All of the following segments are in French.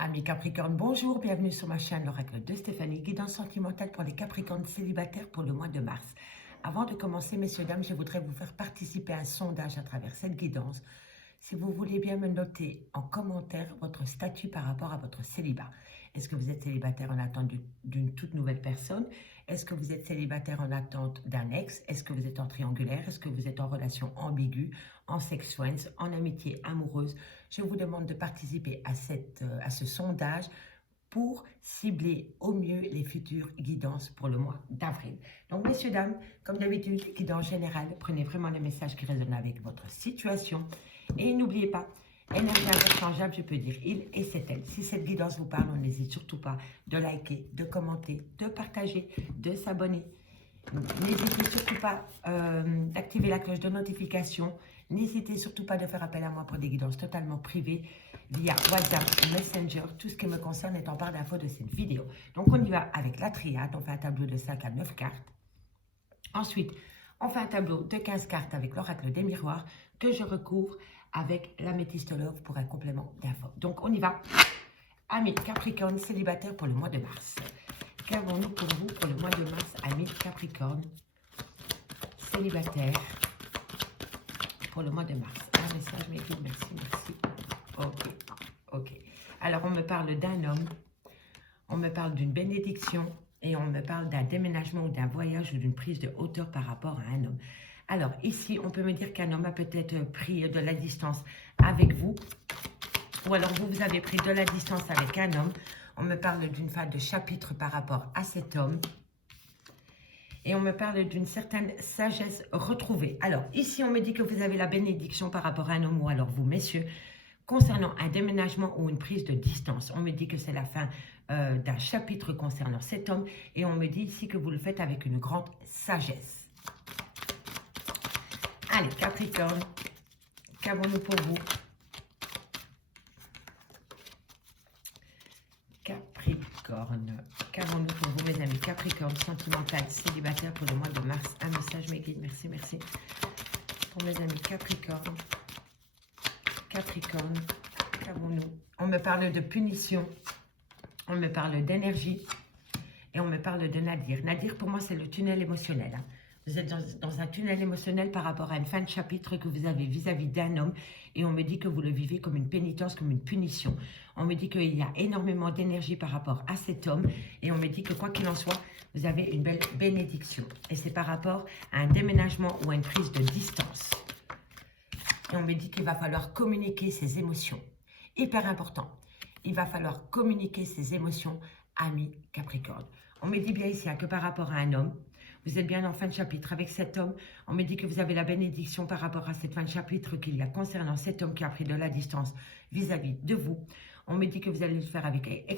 Amis Capricorne, bonjour, bienvenue sur ma chaîne l'oracle de Stéphanie, guidance sentimentale pour les Capricornes célibataires pour le mois de mars. Avant de commencer, messieurs, dames, je voudrais vous faire participer à un sondage à travers cette guidance. Si vous voulez bien me noter en commentaire votre statut par rapport à votre célibat. Est-ce que vous êtes célibataire en attente d'une toute nouvelle personne? Est-ce que vous êtes célibataire en attente d'un ex? Est-ce que vous êtes en triangulaire? Est-ce que vous êtes en relation ambiguë, en sex friends, en amitié amoureuse? Je vous demande de participer à ce sondage pour cibler au mieux les futures guidances pour le mois d'avril. Donc, messieurs, dames, comme d'habitude, guidance générale, prenez vraiment les messages qui résonnent avec votre situation. Et n'oubliez pas, énergie interchangeable, je peux dire il et c'est elle. Si cette guidance vous parle, on n'hésite surtout pas de liker, de commenter, de partager, de s'abonner. N'hésitez surtout pas d'activer la cloche de notification. N'hésitez surtout pas de faire appel à moi pour des guidances totalement privées via WhatsApp, Messenger, tout ce qui me concerne est en barre d'infos de cette vidéo. Donc on y va avec la triade, on fait un tableau de 5 à 9 cartes. Ensuite, on fait un tableau de 15 cartes avec l'oracle des miroirs que je recouvre avec l'améthyste love pour un complément d'infos. Donc on y va. Amis Capricorne célibataire pour le mois de mars. Qu'avons-nous pour vous pour le mois de mars, amis Capricorne célibataire pour le mois de mars? Un message m'écrit, merci. Ok. Alors, on me parle d'un homme, on me parle d'une bénédiction et on me parle d'un déménagement ou d'un voyage ou d'une prise de hauteur par rapport à un homme. Alors, ici, on peut me dire qu'un homme a peut-être pris de la distance avec vous ou alors vous avez pris de la distance avec un homme. On me parle d'une fin de chapitre par rapport à cet homme. Et on me parle d'une certaine sagesse retrouvée. Alors, ici, on me dit que vous avez la bénédiction par rapport à un homme ou alors vous, messieurs, concernant un déménagement ou une prise de distance. On me dit que c'est la fin d'un chapitre concernant cet homme. Et on me dit ici que vous le faites avec une grande sagesse. Allez, Capricorne, qu'avons-nous pour vous? Capricorne, qu'avons-nous pour vous, mes amis? Capricorne, sentimental, célibataire pour le mois de mars. Un message, mes guides, merci. Pour mes amis Capricorne. Capricorne, qu'avons-nous? On me parle de punition, on me parle d'énergie et on me parle de Nadir. Nadir, pour moi, c'est le tunnel émotionnel. Hein. Vous êtes dans un tunnel émotionnel par rapport à une fin de chapitre que vous avez vis-à-vis d'un homme et on me dit que vous le vivez comme une pénitence, comme une punition. On me dit qu'il y a énormément d'énergie par rapport à cet homme et on me dit que quoi qu'il en soit, vous avez une belle bénédiction. Et c'est par rapport à un déménagement ou à une prise de distance. Et on me dit qu'il va falloir communiquer ses émotions. Hyper important. Il va falloir communiquer ses émotions, amis Capricorne. On me dit bien ici que par rapport à un homme, vous êtes bien en fin de chapitre avec cet homme. On me dit que vous avez la bénédiction par rapport à cette fin de chapitre qu'il y a concernant cet homme qui a pris de la distance vis-à-vis de vous. On me dit que vous allez le faire avec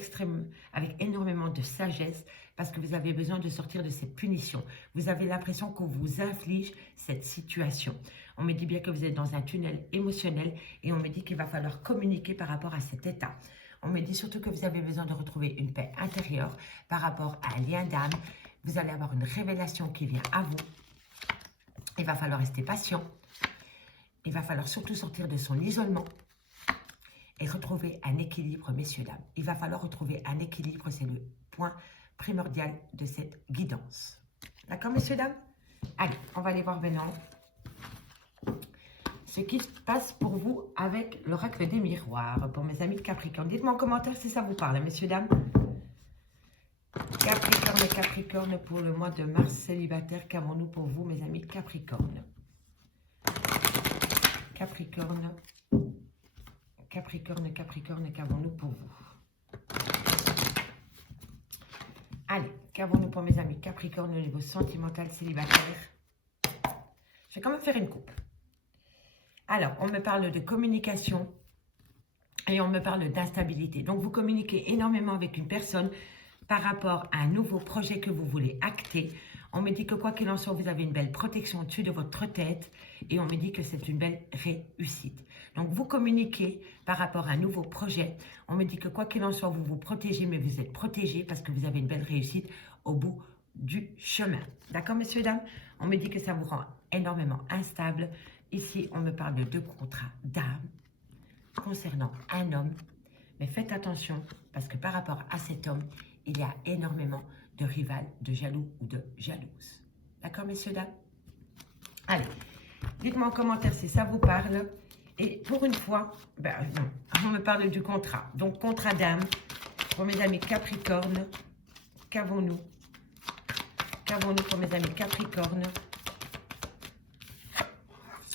énormément de sagesse parce que vous avez besoin de sortir de cette punition. Vous avez l'impression qu'on vous inflige cette situation. On me dit bien que vous êtes dans un tunnel émotionnel et on me dit qu'il va falloir communiquer par rapport à cet état. On me dit surtout que vous avez besoin de retrouver une paix intérieure par rapport à un lien d'âme. Vous allez avoir une révélation qui vient à vous. Il va falloir rester patient. Il va falloir surtout sortir de son isolement et retrouver un équilibre, messieurs, dames. Il va falloir retrouver un équilibre, c'est le point primordial de cette guidance. D'accord, messieurs, dames? Allez, on va aller voir maintenant ce qui se passe pour vous avec l'oracle des miroirs. Pour mes amis de Capricorne, dites-moi en commentaire si ça vous parle, messieurs, dames. Capricorne et Capricorne pour le mois de mars célibataire. Qu'avons-nous pour vous, mes amis Capricorne? Capricorne, qu'avons-nous pour vous? Allez, qu'avons-nous pour mes amis Capricorne au niveau sentimental célibataire? Je vais quand même faire une coupe. Alors, on me parle de communication et on me parle d'instabilité. Donc, vous communiquez énormément avec une personne par rapport à un nouveau projet que vous voulez acter. On me dit que quoi qu'il en soit, vous avez une belle protection au-dessus de votre tête et on me dit que c'est une belle réussite. Donc, vous communiquez par rapport à un nouveau projet. On me dit que quoi qu'il en soit, vous vous protégez, mais vous êtes protégé parce que vous avez une belle réussite au bout du chemin. D'accord, messieurs, dames? On me dit que ça vous rend énormément instable. Ici, on me parle de 2 contrats d'âme concernant un homme. Mais faites attention, parce que par rapport à cet homme, il y a énormément de rivales, de jaloux ou de jalouses. D'accord, messieurs, dames? Allez, dites-moi en commentaire si ça vous parle. Et pour une fois, ben non, on me parle du contrat. Donc, contrat d'âme, pour mes amis Capricorne, qu'avons-nous? Qu'avons-nous pour mes amis Capricorne?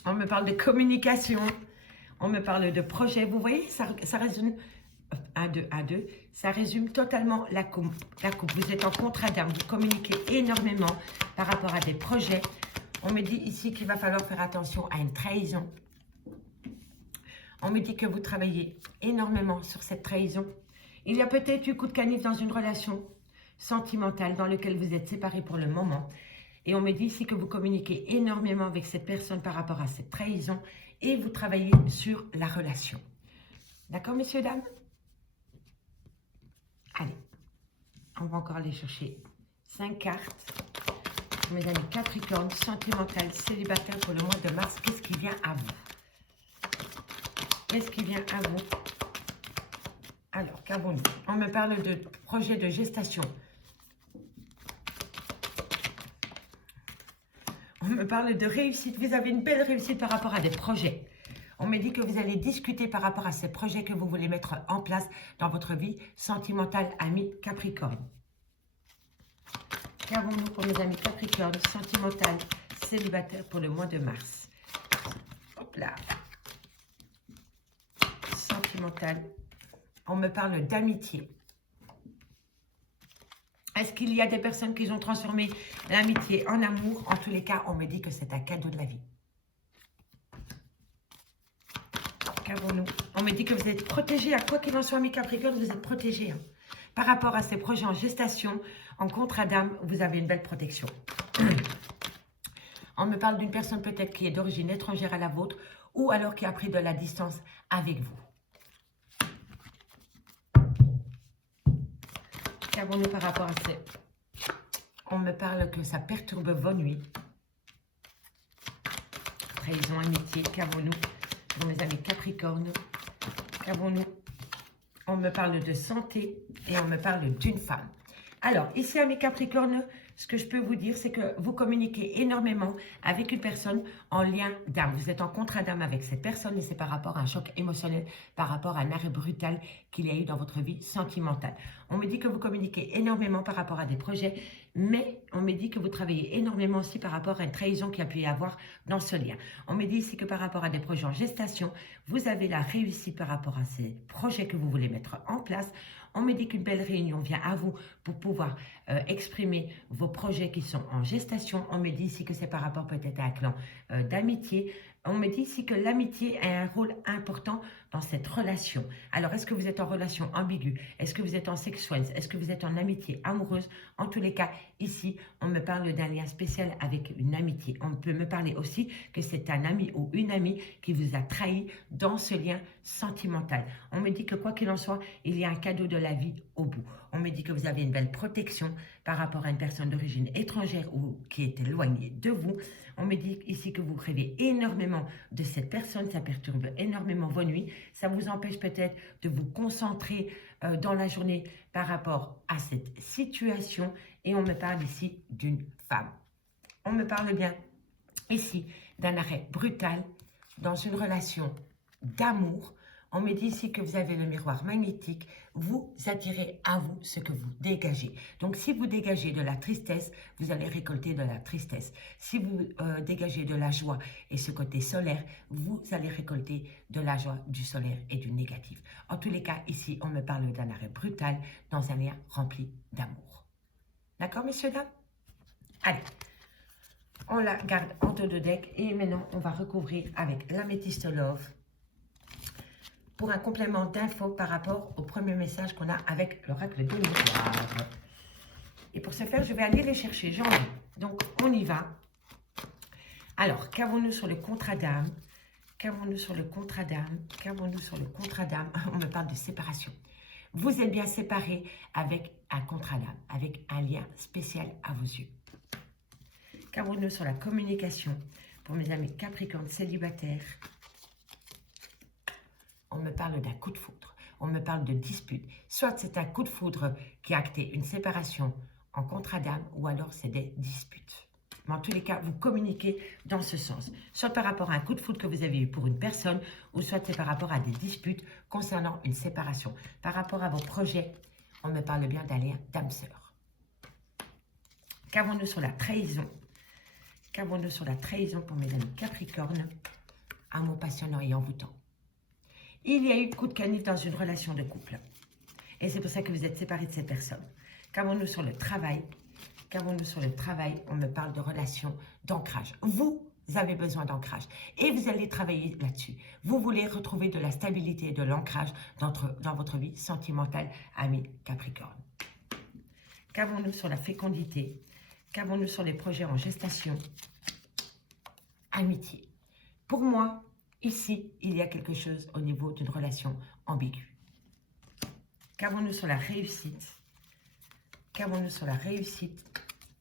On me parle de communication, on me parle de projet. Vous voyez, ça résume, 1, 2, 1, 2, ça résume totalement la coupe. Vous êtes en contrat d'âme, vous communiquez énormément par rapport à des projets. On me dit ici qu'il va falloir faire attention à une trahison. On me dit que vous travaillez énormément sur cette trahison. Il y a peut-être eu coup de canif dans une relation sentimentale dans laquelle vous êtes séparés pour le moment. Et on me dit ici que vous communiquez énormément avec cette personne par rapport à cette trahison et vous travaillez sur la relation. D'accord, messieurs, dames? Allez, on va encore aller chercher 5 cartes. Pour mes amis Capricorne, sentimental, célibataire pour le mois de mars, qu'est-ce qui vient à vous? Qu'est-ce qui vient à vous? Alors, qu'avons-nous? On me parle de projet de gestation. On me parle de réussite. Vous avez une belle réussite par rapport à des projets. On me dit que vous allez discuter par rapport à ces projets que vous voulez mettre en place dans votre vie sentimentale, amis Capricorne. Qu'avons-nous pour mes amis Capricorne, sentimental, célibataire pour le mois de mars? Hop là. Sentimental. On me parle d'amitié. Est-ce qu'il y a des personnes qui ont transformé l'amitié en amour? En tous les cas, on me dit que c'est un cadeau de la vie. Qu'avons-nous? On me dit que vous êtes protégés. À quoi qu'il en soit, mes Capricornes, vous êtes protégés. Hein. Par rapport à ces projets en gestation, en contrat d'âme, vous avez une belle protection. On me parle d'une personne peut-être qui est d'origine étrangère à la vôtre ou alors qui a pris de la distance avec vous. Qu'avons-nous par rapport à ces... On me parle que ça perturbe vos nuits. Trahison, amitié, qu'avons-nous pour mes amis Capricorne? Qu'avons-nous? On me parle de santé et on me parle d'une femme. Alors, ici, amis Capricorne, ce que je peux vous dire, c'est que vous communiquez énormément avec une personne en lien d'âme. Vous êtes en contrat d'âme avec cette personne et c'est par rapport à un choc émotionnel, par rapport à un arrêt brutal qu'il y a eu dans votre vie sentimentale. On me dit que vous communiquez énormément par rapport à des projets, mais on me dit que vous travaillez énormément aussi par rapport à une trahison qu'il y a pu y avoir dans ce lien. On me dit ici que par rapport à des projets en gestation, vous avez la réussite par rapport à ces projets que vous voulez mettre en place. On me dit qu'une belle réunion vient à vous pour pouvoir exprimer vos projets qui sont en gestation. On me dit ici que c'est par rapport peut-être à un clan d'amitié. On me dit ici que l'amitié a un rôle important dans cette relation. Alors, est-ce que vous êtes en relation ambiguë? Est-ce que vous êtes en sexuelle? Est-ce que vous êtes en amitié amoureuse? En tous les cas, ici, on me parle d'un lien spécial avec une amitié. On peut me parler aussi que c'est un ami ou une amie qui vous a trahi dans ce lien sentimental. On me dit que quoi qu'il en soit, il y a un cadeau de la vie au bout. On me dit que vous avez une belle protection par rapport à une personne d'origine étrangère ou qui est éloignée de vous. On me dit ici que vous rêvez énormément de cette personne, ça perturbe énormément vos nuits. Ça vous empêche peut-être de vous concentrer dans la journée par rapport à cette situation. Et on me parle ici d'une femme. On me parle bien ici d'un arrêt brutal dans une relation d'amour. On me dit ici que vous avez le miroir magnétique, vous attirez à vous ce que vous dégagez. Donc, si vous dégagez de la tristesse, vous allez récolter de la tristesse. Si vous dégagez de la joie et ce côté solaire, vous allez récolter de la joie, du solaire et du négatif. En tous les cas, ici, on me parle d'un arrêt brutal dans un lien rempli d'amour. D'accord, messieurs, dames? Allez, on la garde en dos de deck et maintenant, on va recouvrir avec l'améthyste love pour un complément d'infos par rapport au premier message qu'on a avec l'oracle de miroir. Et pour ce faire, je vais aller les chercher, j'en ai. Donc, on y va. Alors, qu'avons-nous sur le contrat d'âme? Qu'avons-nous sur le contrat d'âme? Qu'avons-nous sur le contrat d'âme? On me parle de séparation. Vous êtes bien séparés avec un contrat d'âme, avec un lien spécial à vos yeux. Qu'avons-nous sur la communication pour mes amis Capricorne célibataires? On me parle d'un coup de foudre. on me parle de dispute. Soit c'est un coup de foudre qui a acté une séparation en contrat d'âme, ou alors c'est des disputes. Mais en tous les cas, vous communiquez dans ce sens. Soit par rapport à un coup de foudre que vous avez eu pour une personne, ou soit c'est par rapport à des disputes concernant une séparation. Par rapport à vos projets, on me parle bien d'un lien d'âme-sœur. Qu'avons-nous sur la trahison? Qu'avons-nous sur la trahison pour mes amis Capricorne? Amour passionnant et envoûtant. Il y a eu coup de canif dans une relation de couple. Et c'est pour ça que vous êtes séparés de cette personne. Qu'avons-nous sur le travail? Qu'avons-nous sur le travail? On me parle de relation d'ancrage. Vous avez besoin d'ancrage. Et vous allez travailler là-dessus. Vous voulez retrouver de la stabilité et de l'ancrage dans votre vie sentimentale, ami Capricorne. Qu'avons-nous sur la fécondité? Qu'avons-nous sur les projets en gestation? Amitié. Pour moi, ici, il y a quelque chose au niveau d'une relation ambiguë. Qu'avons-nous sur la réussite? Qu'avons-nous sur la réussite?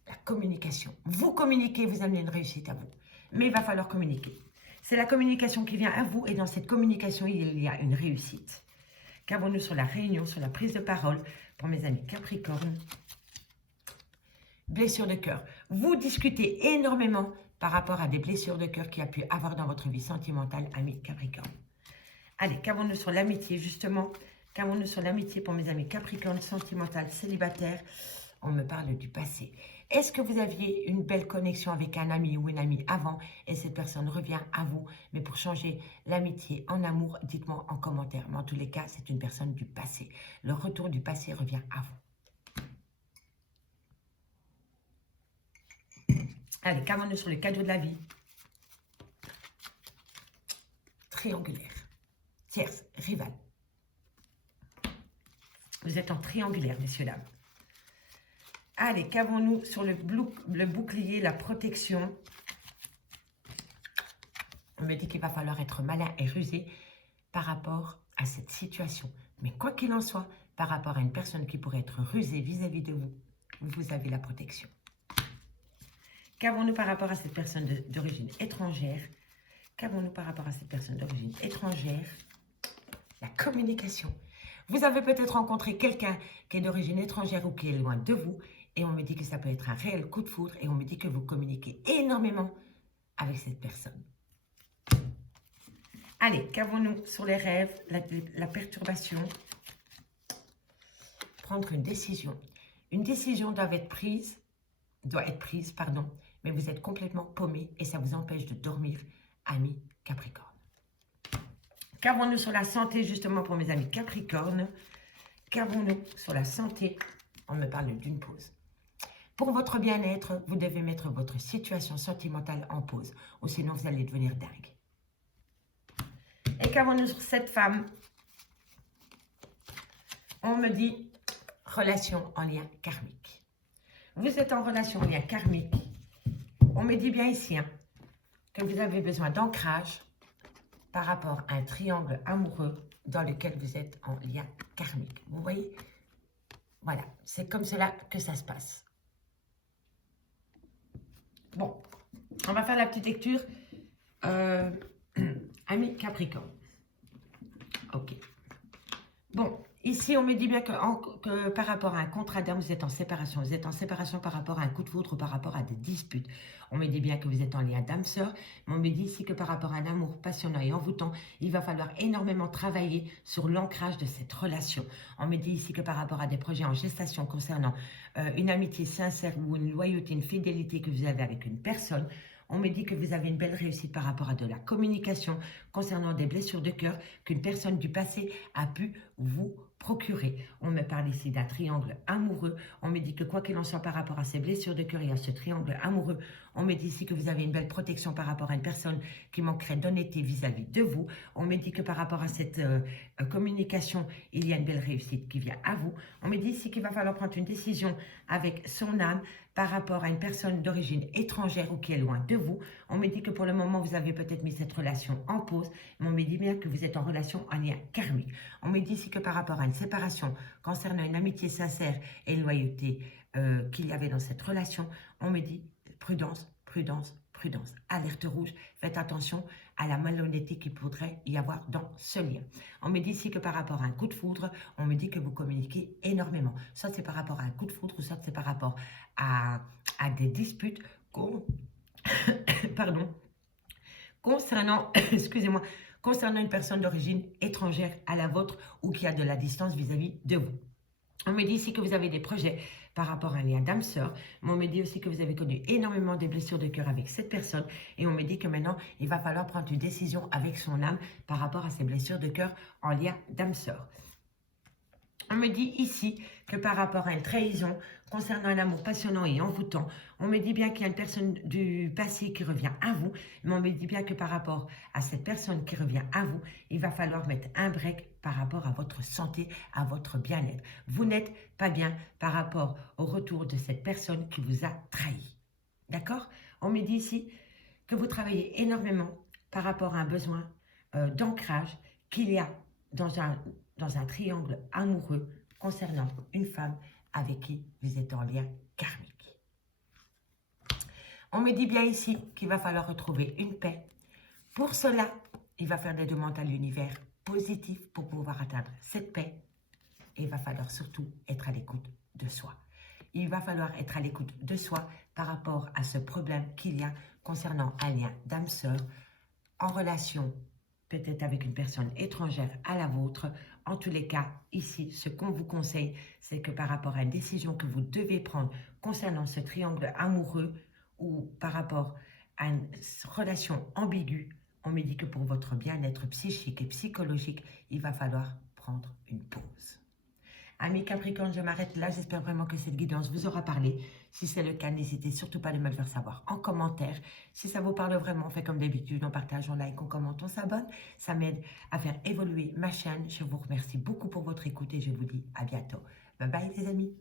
La communication. Vous communiquez, vous amenez une réussite à vous. Mais il va falloir communiquer. C'est la communication qui vient à vous et dans cette communication, il y a une réussite. Qu'avons-nous sur la réunion, sur la prise de parole pour mes amis Capricorne? Blessure de cœur. Vous discutez énormément par rapport à des blessures de cœur qu'il y a pu avoir dans votre vie sentimentale, ami Capricorne. Allez, qu'avons-nous sur l'amitié, justement? Qu'avons-nous sur l'amitié pour mes amis Capricorne, sentimentale, célibataire? On me parle du passé. Est-ce que vous aviez une belle connexion avec un ami ou une amie avant et cette personne revient à vous? Mais pour changer l'amitié en amour, dites-moi en commentaire. Mais en tous les cas, c'est une personne du passé. Le retour du passé revient à vous. Allez, qu'avons-nous sur le cadeau de la vie? Triangulaire. Tierce, rival. Vous êtes en triangulaire, messieurs, dames. Allez, qu'avons-nous sur le bouclier, la protection? On me dit qu'il va falloir être malin et rusé par rapport à cette situation. Mais quoi qu'il en soit, par rapport à une personne qui pourrait être rusée vis-à-vis de vous, vous avez la protection. Qu'avons-nous par rapport à cette personne d'origine étrangère? Qu'avons-nous par rapport à cette personne d'origine étrangère? La communication. Vous avez peut-être rencontré quelqu'un qui est d'origine étrangère ou qui est loin de vous. Et on me dit que ça peut être un réel coup de foudre. Et on me dit que vous communiquez énormément avec cette personne. Allez, qu'avons-nous sur les rêves? La perturbation. Prendre une décision. Une décision doit être prise, mais vous êtes complètement paumé et ça vous empêche de dormir, ami Capricorne. Qu'avons-nous sur la santé, justement, pour mes amis Capricorne? Qu'avons-nous sur la santé? On me parle d'une pause. Pour votre bien-être, vous devez mettre votre situation sentimentale en pause, ou sinon vous allez devenir dingue. Et qu'avons-nous sur cette femme? On me dit relation en lien karmique. Vous êtes en relation en lien karmique. On me dit bien ici que vous avez besoin d'ancrage par rapport à un triangle amoureux dans lequel vous êtes en lien karmique. Vous voyez? Voilà, c'est comme cela que ça se passe. Bon, on va faire la petite lecture. Ami Capricorne. Ok. Bon, ici, on me dit bien que par rapport à un contrat d'âme, vous êtes en séparation. Vous êtes en séparation par rapport à un coup de foudre ou par rapport à des disputes. On me dit bien que vous êtes en lien d'âme-sœur. Mais on me dit ici que par rapport à un amour passionnant et envoûtant, il va falloir énormément travailler sur l'ancrage de cette relation. On me dit ici que par rapport à des projets en gestation concernant une amitié sincère ou une loyauté, une fidélité que vous avez avec une personne, on me dit que vous avez une belle réussite par rapport à de la communication concernant des blessures de cœur qu'une personne du passé a pu vous procurer. On me parle ici d'un triangle amoureux. On me dit que quoi qu'il en soit par rapport à ces blessures de cœur et à ce triangle amoureux, on me dit ici que vous avez une belle protection par rapport à une personne qui manquerait d'honnêteté vis-à-vis de vous. On me dit que par rapport à cette communication, il y a une belle réussite qui vient à vous. On me dit ici qu'il va falloir prendre une décision avec son âme par rapport à une personne d'origine étrangère ou qui est loin de vous. On me dit que pour le moment, vous avez peut-être mis cette relation en pause, mais on me dit bien que vous êtes en relation en lien karmique. On me dit ici que par rapport à une séparation concernant une amitié sincère et une loyauté qu'il y avait dans cette relation, on me dit prudence, prudence, prudence. prudence. Alerte rouge, faites attention à la malhonnêteté qu'il pourrait y avoir dans ce lien. On me dit ici que par rapport à un coup de foudre, on me dit que vous communiquez énormément. Soit c'est par rapport à un coup de foudre, soit c'est par rapport à des disputes pardon, concernant, excusez-moi, concernant une personne d'origine étrangère à la vôtre ou qui a de la distance vis-à-vis de vous. On me dit ici que vous avez des projets par rapport à un lien d'âme-sœur, mais on me dit aussi que vous avez connu énormément de blessures de cœur avec cette personne et on me dit que maintenant, il va falloir prendre une décision avec son âme par rapport à ces blessures de cœur en lien d'âme-sœur. On me dit ici que par rapport à une trahison concernant un amour passionnant et envoûtant, on me dit bien qu'il y a une personne du passé qui revient à vous, mais on me dit bien que par rapport à cette personne qui revient à vous, il va falloir mettre un break par rapport à votre santé, à votre bien-être. Vous n'êtes pas bien par rapport au retour de cette personne qui vous a trahi. D'accord? On me dit ici que vous travaillez énormément par rapport à un besoin d'ancrage qu'il y a dans un triangle amoureux concernant une femme avec qui vous êtes en lien karmique. On me dit bien ici qu'il va falloir retrouver une paix. Pour cela, il va faire des demandes à l'univers positif pour pouvoir atteindre cette paix. Et il va falloir surtout être à l'écoute de soi. Il va falloir être à l'écoute de soi par rapport à ce problème qu'il y a concernant un lien d'âme-sœur en relation peut-être avec une personne étrangère à la vôtre. En tous les cas, ici, ce qu'on vous conseille, c'est que par rapport à une décision que vous devez prendre concernant ce triangle amoureux ou par rapport à une relation ambiguë, on me dit que pour votre bien-être psychique et psychologique, il va falloir prendre une pause. Amis Capricorne, je m'arrête là. J'espère vraiment que cette guidance vous aura parlé. Si c'est le cas, n'hésitez surtout pas de me le faire savoir en commentaire. Si ça vous parle vraiment, on fait comme d'habitude, on partage, on like, on commente, on s'abonne. Ça m'aide à faire évoluer ma chaîne. Je vous remercie beaucoup pour votre écoute et je vous dis à bientôt. Bye bye les amis.